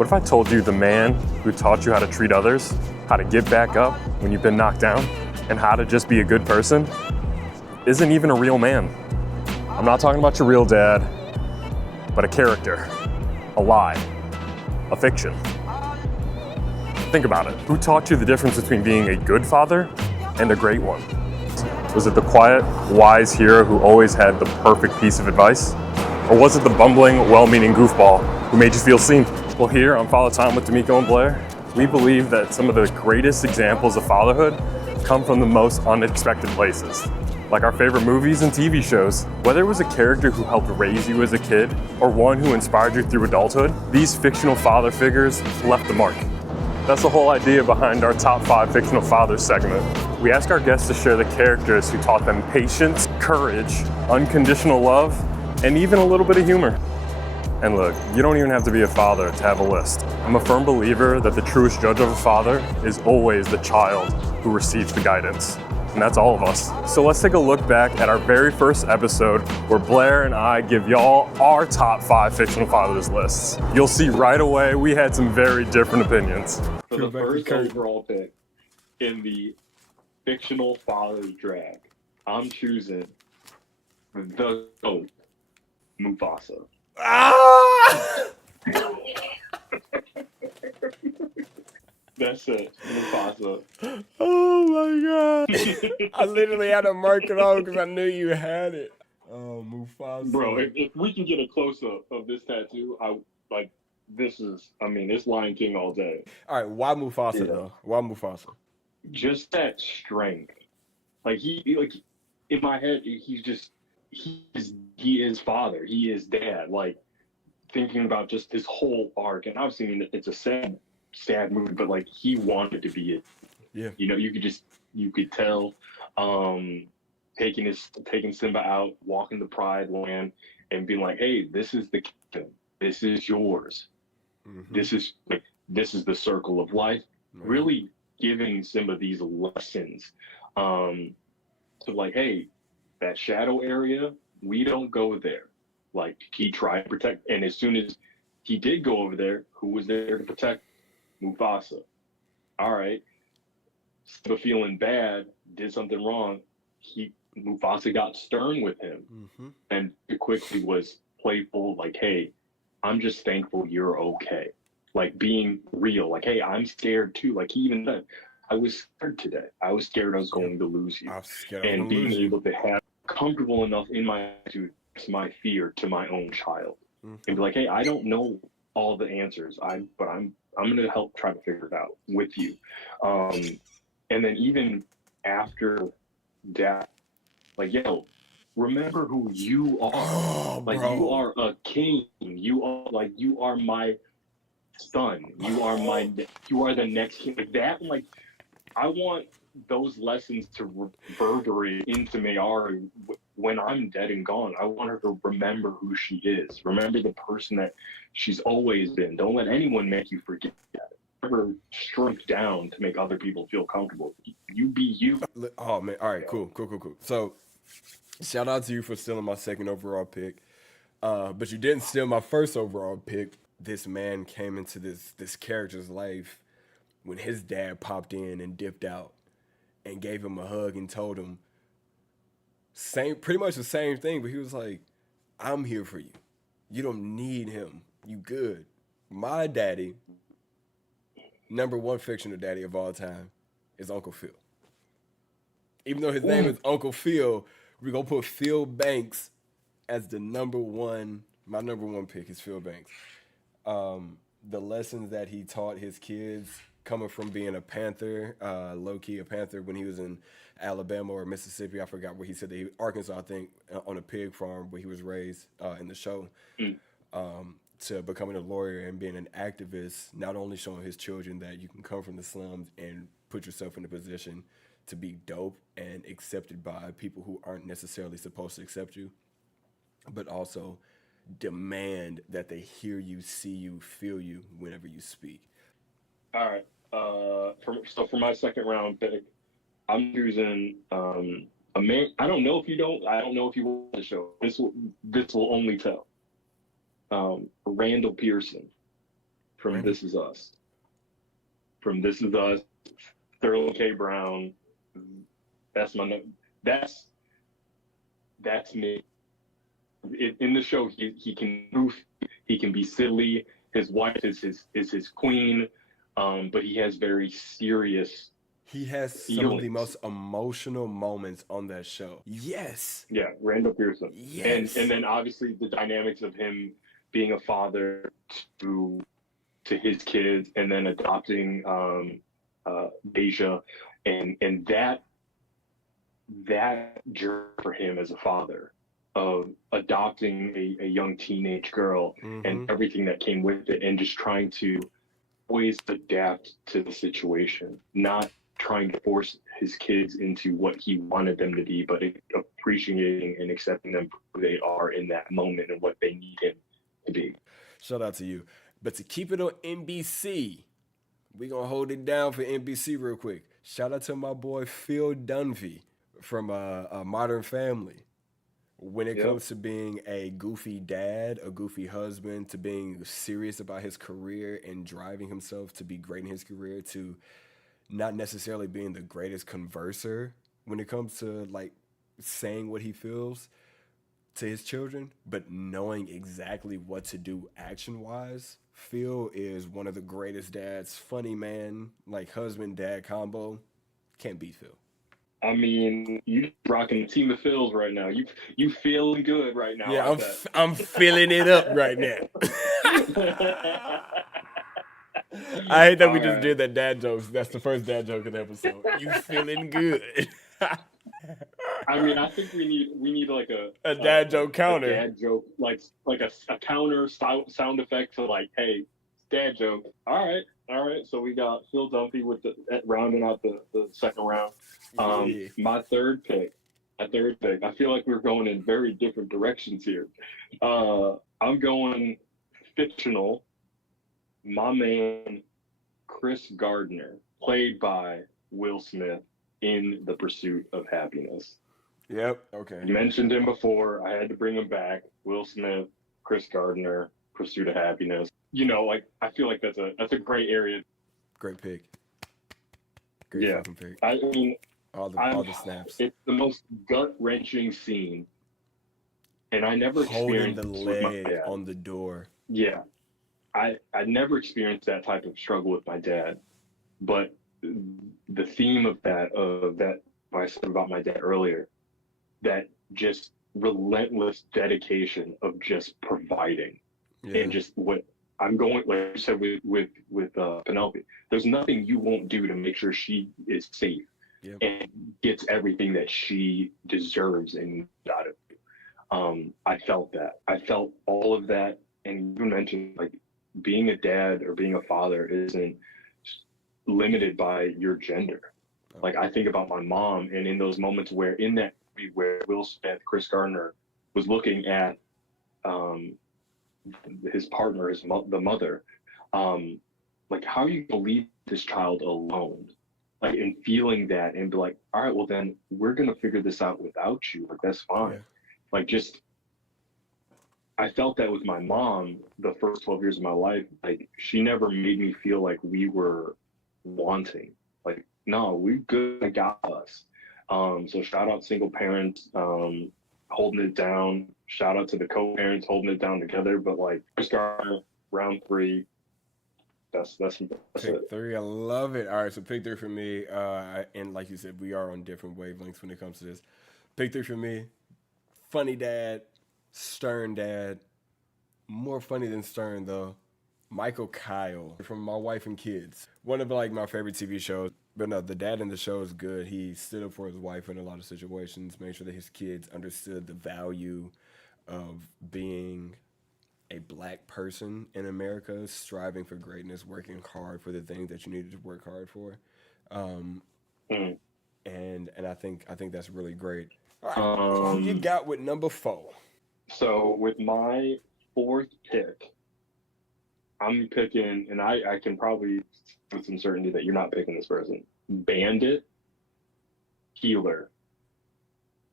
What if I told you the man who taught you how to treat others, how to get back up when you've been knocked down, and how to just be a good person, isn't even a real man? I'm not talking about your real dad, but a character, a lie, a fiction. Think about it. Who taught you the difference between being a good father and a great one? Was it the quiet, wise hero who always had the perfect piece of advice? Or was it the bumbling, well-meaning goofball who made you feel seen? Well, here on Father Time with De'Meco and Blair, we believe that some of the greatest examples of fatherhood come from the most unexpected places, like our favorite movies and TV shows. Whether it was a character who helped raise you as a kid or one who inspired you through adulthood, these fictional father figures left the mark. That's the whole idea behind our top 5 fictional fathers segment. We ask our guests to share the characters who taught them patience, courage, unconditional love, and even a little bit of humor. And look, you don't even have to be a father to have a list. I'm a firm believer that the truest judge of a father is always the child who receives the guidance. And that's all of us. So let's take a look back at our very first episode where Blair and I give y'all our top 5 fictional fathers lists. You'll see right away we had some very different opinions. For the first overall pick in the fictional fathers drag, I'm choosing the GOAT, Mufasa. Ah! That's it, Mufasa. Oh my god! I literally had to mark it off because I knew you had it. Oh, Mufasa. Bro, if we can get a close up of this tattoo, it's Lion King all day. All right, why Mufasa though? Why Mufasa? Just that strength. Like in my head, he is father, he is dad. Like thinking about just his whole arc, and obviously, I mean, it's a sad movie, but like he wanted to be it. Yeah. You know, you could tell, taking Simba out, walking the Pride Land, and being like, hey, this is the kingdom, this is yours. Mm-hmm. This is the circle of life. Mm-hmm. Really giving Simba these lessons, to like, hey, that shadow area, we don't go there. Like he tried to protect, and as soon as he did go over there, who was there to protect? Mufasa. All right. Simba feeling bad, did something wrong. Mufasa got stern with him, mm-hmm. and it quickly was playful. Like, hey, I'm just thankful you're okay. Like being real. Like, hey, I'm scared too. Like he even said, I was scared today. I was scared I was going to lose you. And being able to have comfortable enough in my attitude, my fear to my own child, mm-hmm. and be like, hey, I don't know all the answers. But I'm going to help try to figure it out with you. And then even after death, like, yo, remember who you are. Oh, like, bro. You are a king. You are my son. You are the next king. Like that, like, I want those lessons to reverberate into Mayari when I'm dead and gone. I want her to remember who she is. Remember the person that she's always been. Don't let anyone make you forget that. Never shrink down to make other people feel comfortable. You be you. Oh man! All right, cool. So, shout out to you for stealing my second overall pick, but you didn't steal my first overall pick. This man came into this character's life when his dad popped in and dipped out, and gave him a hug and told him pretty much the same thing, but he was like, I'm here for you. You don't need him. You good. My daddy, number 1 fictional daddy of all time, is Uncle Phil. Even though his name is Uncle Phil, we're going to put Phil Banks as the number 1. My number 1 pick is Phil Banks. The lessons that he taught his kids, coming from being a Panther, low-key a Panther when he was in Alabama or Mississippi. I forgot where he said that Arkansas, I think, on a pig farm where he was raised in the show, to becoming a lawyer and being an activist, not only showing his children that you can come from the slums and put yourself in a position to be dope and accepted by people who aren't necessarily supposed to accept you, but also demand that they hear you, see you, feel you whenever you speak. All right. For my second round pick, I'm choosing a man. I don't know if you watch the show. This will only tell. Randall Pearson, from This Is Us. From This Is Us, Sterling K. Brown. That's me. In the show, he can goof, he can be silly. His wife is his queen, but he has very serious. He has some of the most emotional moments on that show. Yes. Yeah, Randall Pearson. Yes. And then obviously the dynamics of him being a father to his kids, and then adopting Deja, and that journey for him as a father of adopting a young teenage girl, and everything that came with it, and just trying to always adapt to the situation, not trying to force his kids into what he wanted them to be, but appreciating and accepting them for who they are in that moment and what they need him to be. Shout out to you. But to keep it on NBC, we're going to hold it down for NBC real quick. Shout out to my boy Phil Dunphy from Modern Family. When it comes to being a goofy dad, a goofy husband, to being serious about his career and driving himself to be great in his career, to not necessarily being the greatest converser when it comes to like saying what he feels to his children, but knowing exactly what to do action-wise. Phil is one of the greatest dads. Funny man, like husband-dad combo. Can't beat Phil. I mean, you rocking the team of Phils right now. You feeling good right now. Yeah, I'm filling it up right now. I hate that we just did that dad jokes. That's the first dad joke of the episode. You feeling good? I mean, I think we need like a dad joke counter. A dad joke, like a counter sound effect to like, hey, dad joke. All right. So we got Phil Dunphy with rounding out the second round. My third pick. I feel like we're going in very different directions here. I'm going fictional. My man, Chris Gardner, played by Will Smith in The Pursuit of Happiness. Yep. Okay. You mentioned him before. I had to bring him back. Will Smith, Chris Gardner, Pursuit of Happiness. You know, like I feel like that's a great area. Great pick. Great fucking pick. I mean, all the snaps. It's the most gut-wrenching scene, and I never holding experienced the leg on the door. Yeah. I never experienced that type of struggle with my dad, but the theme of that I said about my dad earlier, that just relentless dedication of just providing, and just what I'm going, like you said with Penelope, there's nothing you won't do to make sure she is safe and gets everything that she deserves and out of you. I felt that. I felt all of that, and you mentioned like, being a dad or being a father isn't limited by your gender. Like I think about my mom, and in those moments where in that movie where Will Smith, Chris Gardner, was looking at his partner, the mother, like how you leave this child alone, like in feeling that and be like, all right, well then we're gonna figure this out without you. Like that's fine. Like just. I felt that with my mom the first 12 years of my life. Like she never made me feel like we were wanting. Like, no, we good, I got us. So shout out single parents holding it down. Shout out to the co-parents holding it down together. But like Chris Gardner, round 3. That's pick it. 3. I love it. All right, so pick 3 for me. And like you said, we are on different wavelengths when it comes to this. Pick 3 for me. Funny dad. Stern dad, more funny than stern though. Michael Kyle from My Wife and Kids, one of like my favorite TV shows. But no, the dad in the show is good. He stood up for his wife in a lot of situations, made sure that his kids understood the value of being a black person in America, striving for greatness, working hard for the things that you needed to work hard for. And I think that's really great. All right, who you got with number 4? So with my 4th pick, I'm picking, and I can probably with some certainty that you're not picking this person, Bandit Heeler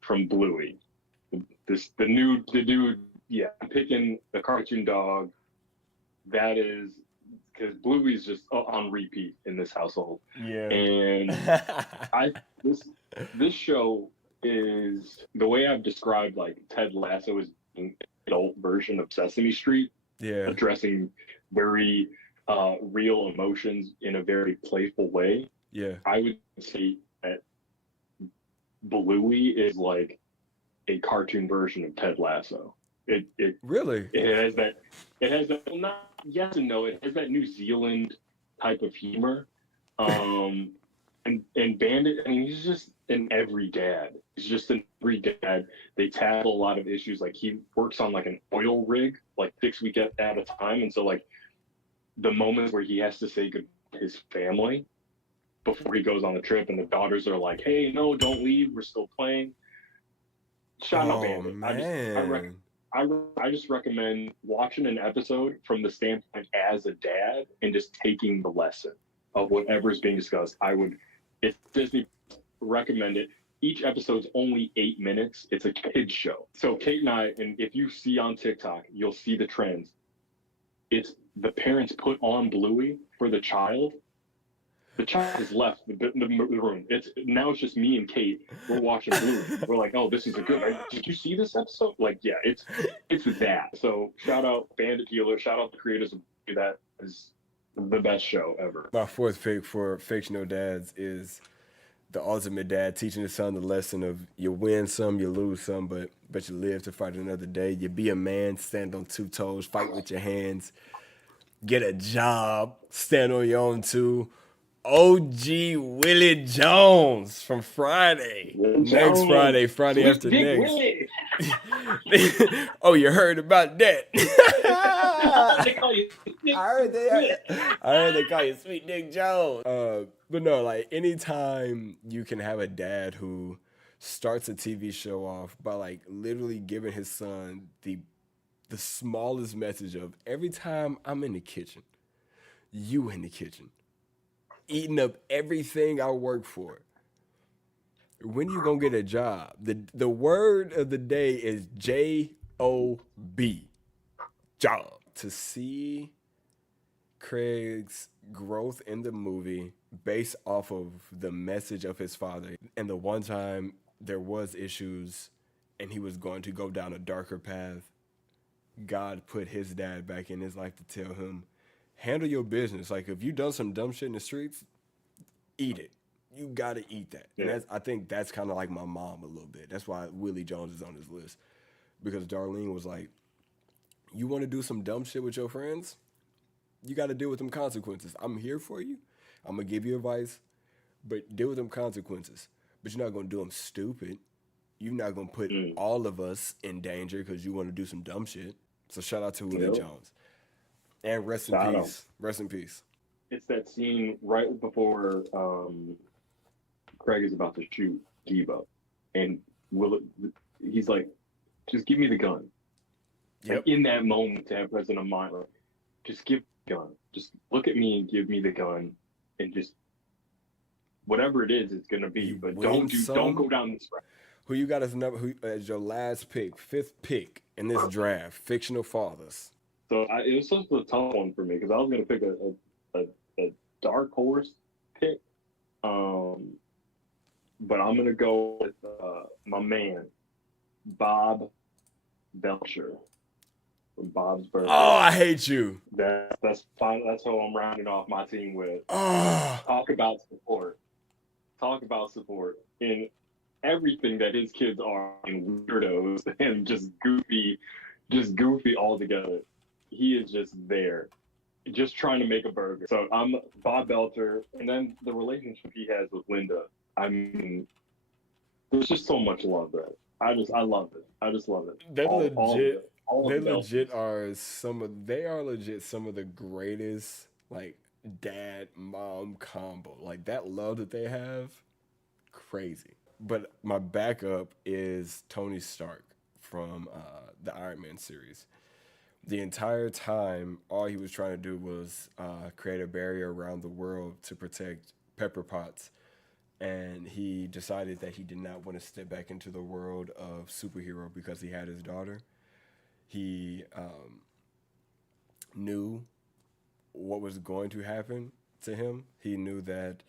from Bluey. The dude, yeah, I'm picking the cartoon dog. That is because Bluey's just on repeat in this household. Yeah. And this show is the way I've described like Ted Lasso as an adult version of Sesame Street, Yeah. addressing very real emotions in a very playful way. Yeah. I would say that Bluey is like a cartoon version of Ted Lasso. It Really? has that well, not yes and no. It has that New Zealand type of humor. And Bandit, I mean, he's just an every dad. He's just an every dad. They tackle a lot of issues. Like he works on like an oil rig, like 6 weeks at a time. And so like the moments where he has to say goodbye to his family before he goes on the trip, and the daughters are like, "Hey, no, don't leave. We're still playing." Shout out Bandit. Man. I just recommend watching an episode from the standpoint as a dad and just taking the lesson of whatever is being discussed. If Disney, recommend it. Each episode's only 8 minutes. It's a kid's show. So Kate and I, and if you see on TikTok, you'll see the trends. It's the parents put on Bluey for the child. The child has left the room. It's just me and Kate. We're watching Bluey. We're like, oh, this is a good. Did you see this episode? Like, yeah, it's that. So shout out Bandit Heeler. Shout out the creators of Bluey. That is the best show ever. My fourth pick for fictional dads is the ultimate dad, teaching his son the lesson of you win some, you lose some, but you live to fight another day. You be a man, stand on 2 toes, fight with your hands, get a job, stand on your own too. OG Willie Jones from Friday. Next Friday, Friday after next. Oh, you heard about that? I heard they call you Sweet Dick Jones. But no, like anytime you can have a dad who starts a TV show off by like literally giving his son the smallest message of every time I'm in the kitchen, you in the kitchen, eating up everything I work for. When you gonna get a job? The word of the day is J-O-B. Job. To see Craig's growth in the movie based off of the message of his father, and the one time there was issues and he was going to go down a darker path, God put his dad back in his life to tell him, handle your business. Like, if you done some dumb shit in the streets, eat it. You gotta eat that. Yeah. And I think that's kind of like my mom a little bit. That's why Willie Jones is on his list. Because Darlene was like, you want to do some dumb shit with your friends? You got to deal with them consequences. I'm here for you. I'm going to give you advice, but deal with them consequences. But you're not going to do them stupid. You're not going to put all of us in danger because you want to do some dumb shit. So shout out to Willie Jones. And rest in peace. Rest in peace. It's that scene right before Craig is about to shoot Debo. And he's like, just give me the gun. Yep. Like in that moment, to have present of mind, like, just give the gun. Just look at me and give me the gun, and just whatever it is, it's gonna be. But don't go down this route. Who you got as your last pick, 5th pick in this draft? Fictional Fathers. So it was such a tough one for me because I was gonna pick a dark horse pick, but I'm gonna go with my man, Bob Belcher. From Bob's Burgers. Oh, I hate you. That's fine. That's how I'm rounding off my team with. Oh. Talk about support. Talk about support in everything that his kids are, and weirdos and just goofy altogether. He is just there, just trying to make a burger. So I'm Bob Belcher, and then the relationship he has with Linda. I mean, there's just so much love there. I love it. I just love it. They are some of the greatest like dad mom combo. Like that love that they have, crazy. But my backup is Tony Stark from the Iron Man series. The entire time, all he was trying to do was create a barrier around the world to protect Pepper Potts. And he decided that he did not want to step back into the world of superhero because he had his daughter. He knew what was going to happen to him. He knew that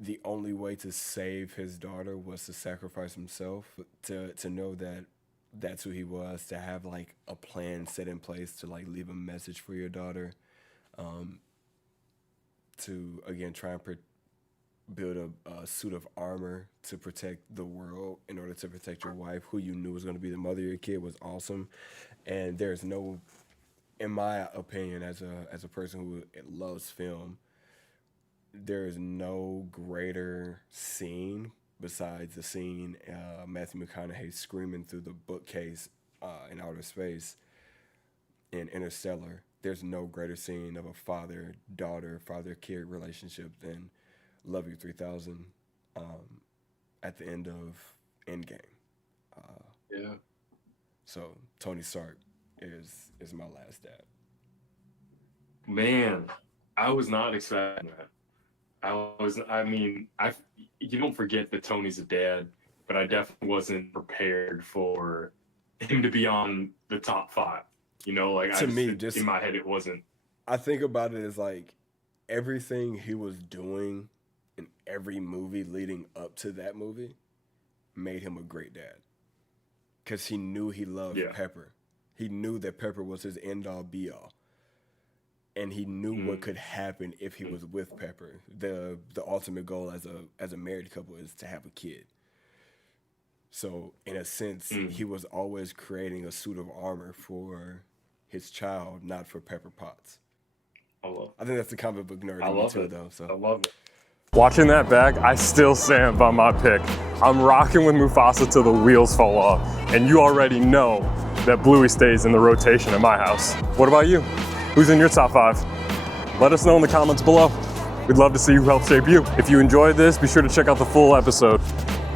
the only way to save his daughter was to sacrifice himself, to know that that's who he was, to have like a plan set in place to like leave a message for your daughter, to again try and build a suit of armor to protect the world in order to protect your wife, who you knew was going to be the mother of your kid, was awesome. And there's no, in my opinion, as a person who loves film, there is no greater scene besides the scene Matthew McConaughey screaming through the bookcase in outer space in Interstellar. There's no greater scene of a father-daughter, father-kid relationship than Love You 3000 at the end of Endgame. Yeah. So Tony Stark is my last dad. Man, I was not expecting that. You don't forget that Tony's a dad, but I definitely wasn't prepared for him to be on the top 5. You know, like in my head, it wasn't. I think about it as like everything he was doing in every movie leading up to that movie made him a great dad. Because he knew he loved Pepper. He knew that Pepper was his end-all, be-all. And he knew what could happen if he was with Pepper. The ultimate goal as a married couple is to have a kid. So in a sense, he was always creating a suit of armor for his child, not for Pepper Potts. I think that's the comic book nerd in me too, though. So I love it. Watching that back, I still stand by my pick. I'm rocking with Mufasa till the wheels fall off. And you already know that Bluey stays in the rotation in my house. What about you? Who's in your top 5? Let us know in the comments below. We'd love to see who helped shape you. If you enjoyed this, be sure to check out the full episode.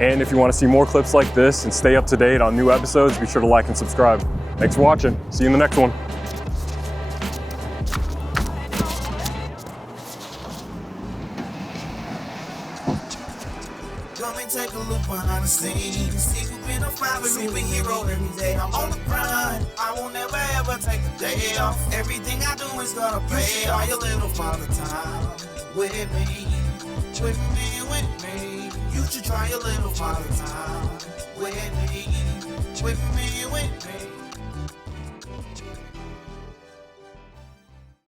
And if you want to see more clips like this and stay up to date on new episodes, be sure to like and subscribe. Thanks for watching. See you in the next one. Come and take a look behind the scenes. See who's been a father, superhero every day. I'm on the grind. I won't never ever take a day off. Everything I do is gonna pay off. Your little father time with me, with me, with me. You should try your little father time with me, with me, with me.